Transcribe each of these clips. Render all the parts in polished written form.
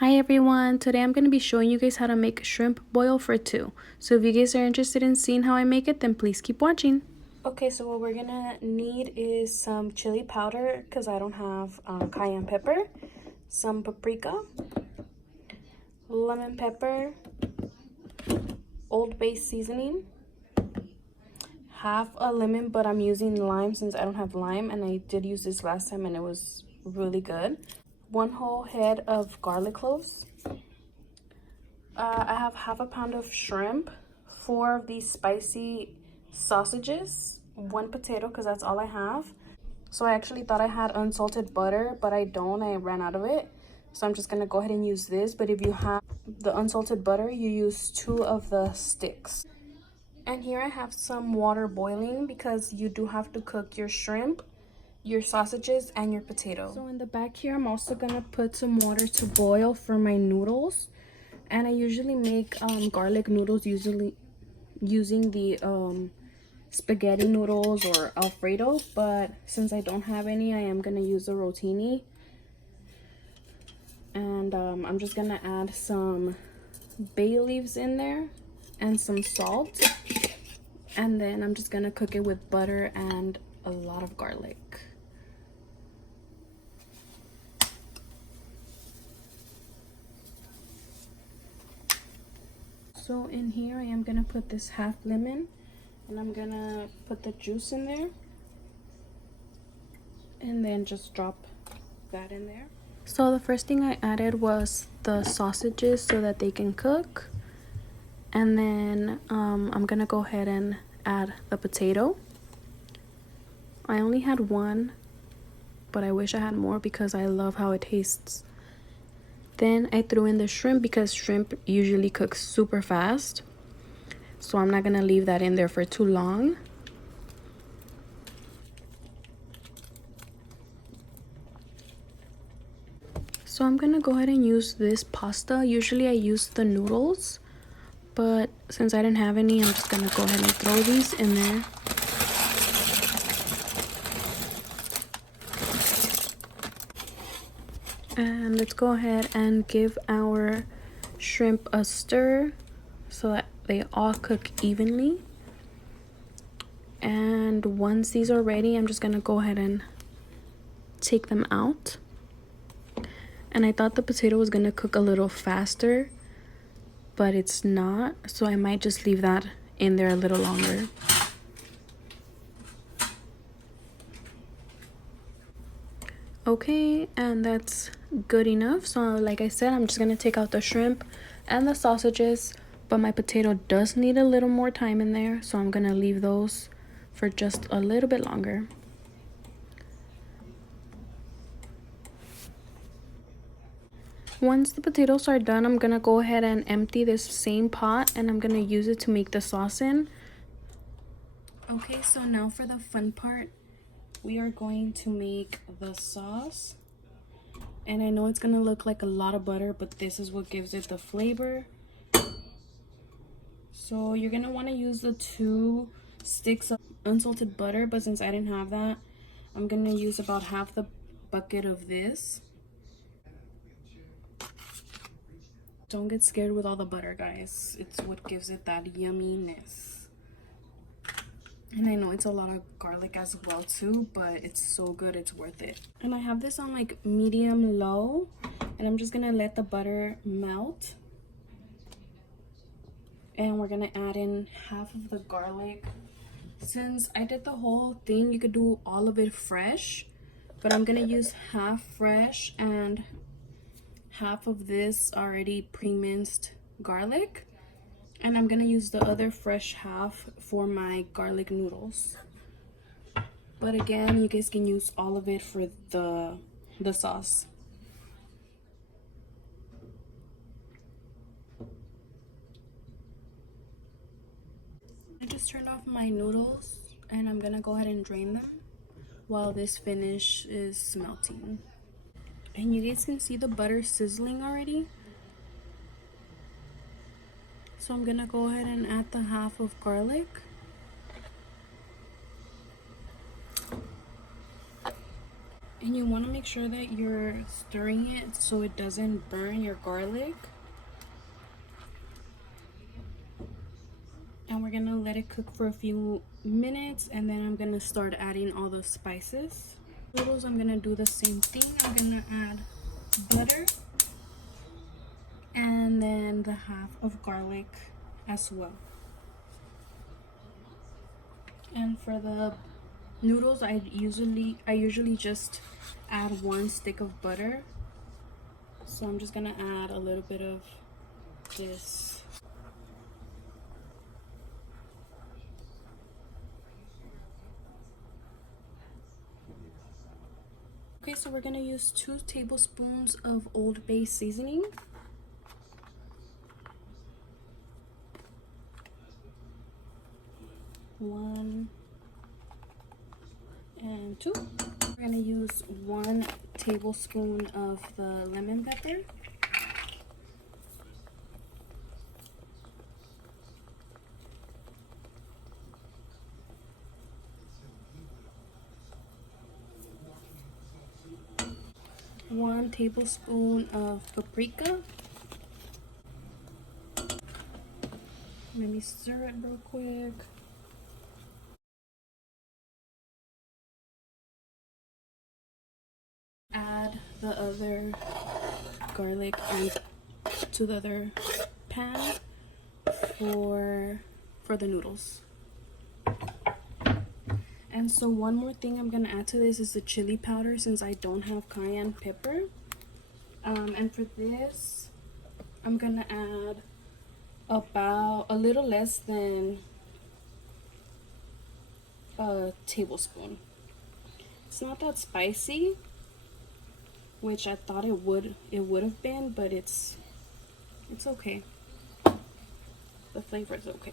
Hi everyone, today I'm going to be showing you guys how to make shrimp boil for two. So if you guys are interested in seeing how I make it, then please keep watching. Okay, so what we're going to need is some chili powder because I don't have cayenne pepper, some paprika, lemon pepper, Old Bay seasoning, half a lemon, but I'm using lime since I don't have lime, and I did use this last time and it was really good. One whole head of garlic cloves. I have half a pound of shrimp, 4 of these spicy sausages, 1 potato because that's all I have. So I actually thought I had unsalted butter, but I don't. I ran out of it. So I'm just going to go ahead and use this. But if you have the unsalted butter, you use 2 of the sticks. And here I have some water boiling because you do have to cook your shrimp, your sausages, and your potato. So in the back here, I'm also going to put some water to boil for my noodles. And I usually make garlic noodles usually using the spaghetti noodles or Alfredo, but since I don't have any, I am gonna use the rotini. And I'm just gonna add some bay leaves in there and some salt, and then I'm just gonna cook it with butter and a lot of garlic. So in here I am gonna put this half lemon, and I'm gonna put the juice in there and then just drop that in there. So the first thing I added was the sausages so that they can cook, and then I'm gonna go ahead and add the potato. I only had 1, but I wish I had more because I love how it tastes. Then I threw in the shrimp because shrimp usually cooks super fast, so I'm not gonna leave that in there for too long. So I'm gonna go ahead and use this pasta. Usually I use the noodles, but since I didn't have any, I'm just gonna go ahead and throw these in there. And let's go ahead and give our shrimp a stir so that they all cook evenly. And once these are ready, I'm just gonna go ahead and take them out. And I thought the potato was gonna cook a little faster, but it's not, so I might just leave that in there a little longer. Okay, and that's good enough. So like I said, I'm just gonna take out the shrimp and the sausages, but my potato does need a little more time in there, so I'm gonna leave those for just a little bit longer. Once the potatoes are done, I'm gonna go ahead and empty this same pot, and I'm gonna use it to make the sauce in. Okay, so now for the fun part, we are going to make the sauce. And I know it's gonna look like a lot of butter, but this is what gives it the flavor. So you're gonna want to use the 2 sticks of unsalted butter, but since I didn't have that, I'm gonna use about half the bucket of this. Don't get scared with all the butter, guys. It's what gives it that yumminess. And I know it's a lot of garlic as well too, but it's so good, it's worth it. And I have this on like medium low, and I'm just gonna let the butter melt. And we're gonna add in half of the garlic. Since I did the whole thing, you could do all of it fresh, but I'm gonna use half fresh and half of this already pre-minced garlic, and I'm gonna use the other fresh half for my garlic noodles. But again, you guys can use all of it for the sauce. I just turned off my noodles, and I'm gonna go ahead and drain them while this finish is melting. And you guys can see the butter sizzling already. So I'm gonna go ahead and add the half of garlic. And you want to make sure that you're stirring it so it doesn't burn your garlic. And we're gonna let it cook for a few minutes, and then I'm gonna start adding all the spices. Noodles, I'm gonna do the same thing. I'm gonna add butter and then the half of garlic as well. And for the noodles, I usually just add 1 stick of butter. So I'm just gonna add a little bit of this. Okay, so we're gonna use 2 tablespoons of Old Bay seasoning. 1 and 2. We're gonna use 1 tablespoon of the lemon pepper. One tablespoon of paprika. Let me stir it real quick. Add the other garlic and to the other pan for the noodles. And so one more thing I'm gonna add to this is the chili powder, since I don't have cayenne pepper. And for this, I'm gonna add about a little less than a tablespoon. It's not that spicy, which I thought it would have been, but it's okay. The flavor is okay.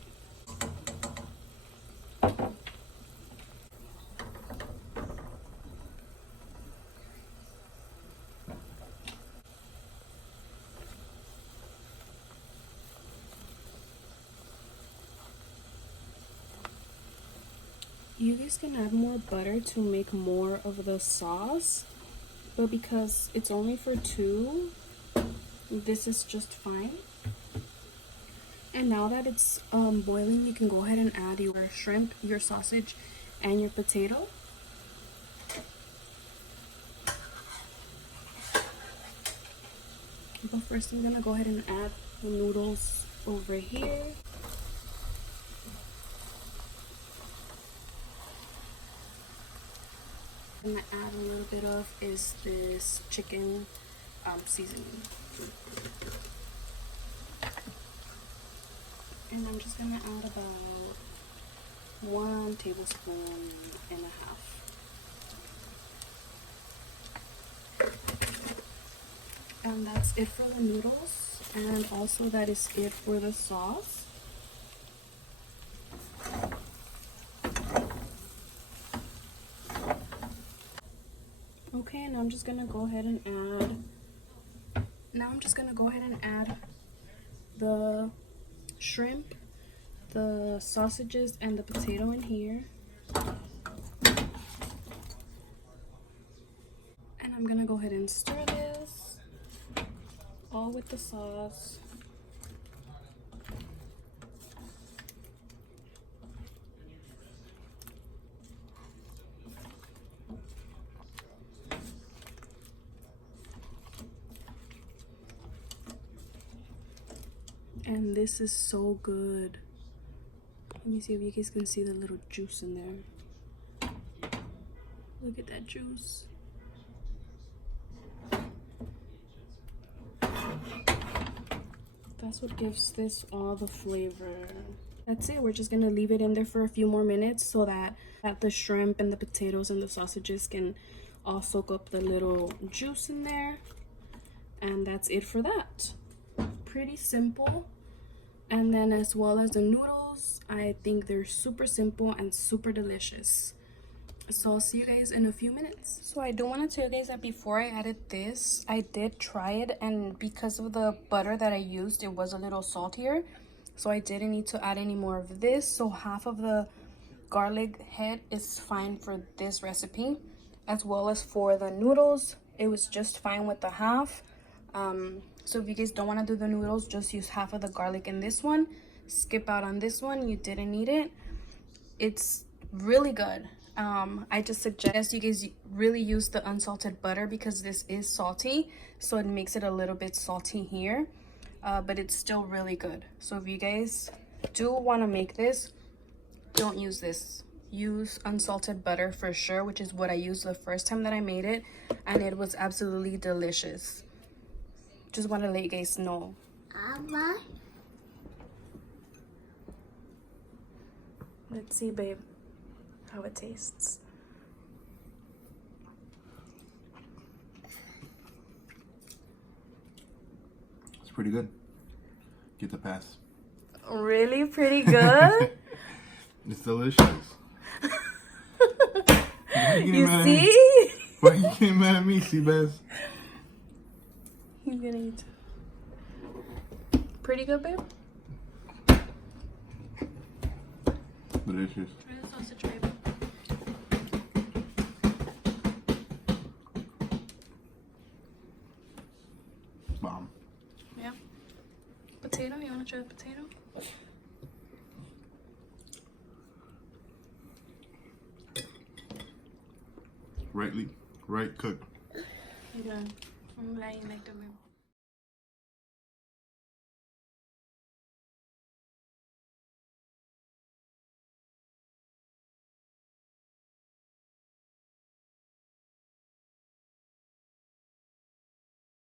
You guys can add more butter to make more of the sauce, but because it's only for 2, this is just fine. And now that it's boiling, you can go ahead and add your shrimp, your sausage, and your potato. But first, I'm gonna go ahead and add the noodles over here. I'm gonna add a little bit of is this chicken seasoning. And I'm just gonna add about 1 tablespoon and a half. And that's it for the noodles, and also that is it for the sauce. Okay, and I'm just gonna go ahead and add the shrimp, the sausages, and the potato in here. And I'm gonna go ahead and stir this all with the sauce. And this is so good. Let me see if you guys can see the little juice in there. Look at that juice. That's what gives this all the flavor. That's it. We're just gonna leave it in there for a few more minutes so that the shrimp and the potatoes and the sausages can all soak up the little juice in there. And that's it for that. Pretty simple. And then as well as the noodles, I think they're super simple and super delicious. So I'll see you guys in a few minutes. So I do want to tell you guys that before I added this, I did try it, and because of the butter that I used, it was a little saltier, so I didn't need to add any more of this. So half of the garlic head is fine for this recipe. as well as for the noodles, it was just fine with the half. So if you guys don't want to do the noodles, just use half of the garlic in this one. Skip out on this one, you didn't need it. It's really good. I just suggest you guys really use the unsalted butter because this is salty, so it makes it a little bit salty here, but it's still really good. So if you guys do want to make this, don't use this. Use unsalted butter for sure, which is what I used the first time that I made it, and it was absolutely delicious. Just want to let you guys know. Let's see, babe, how it tastes. It's pretty good. Get the pass. Really pretty good. It's delicious. You see? Why you getting mad at me, Seabass? He's gonna eat. Pretty good, babe? Delicious. Try the sausage, babe. Bomb. Yeah. Potato? You wanna try the potato? Right cooked. Yeah. I'm glad you liked it, babe.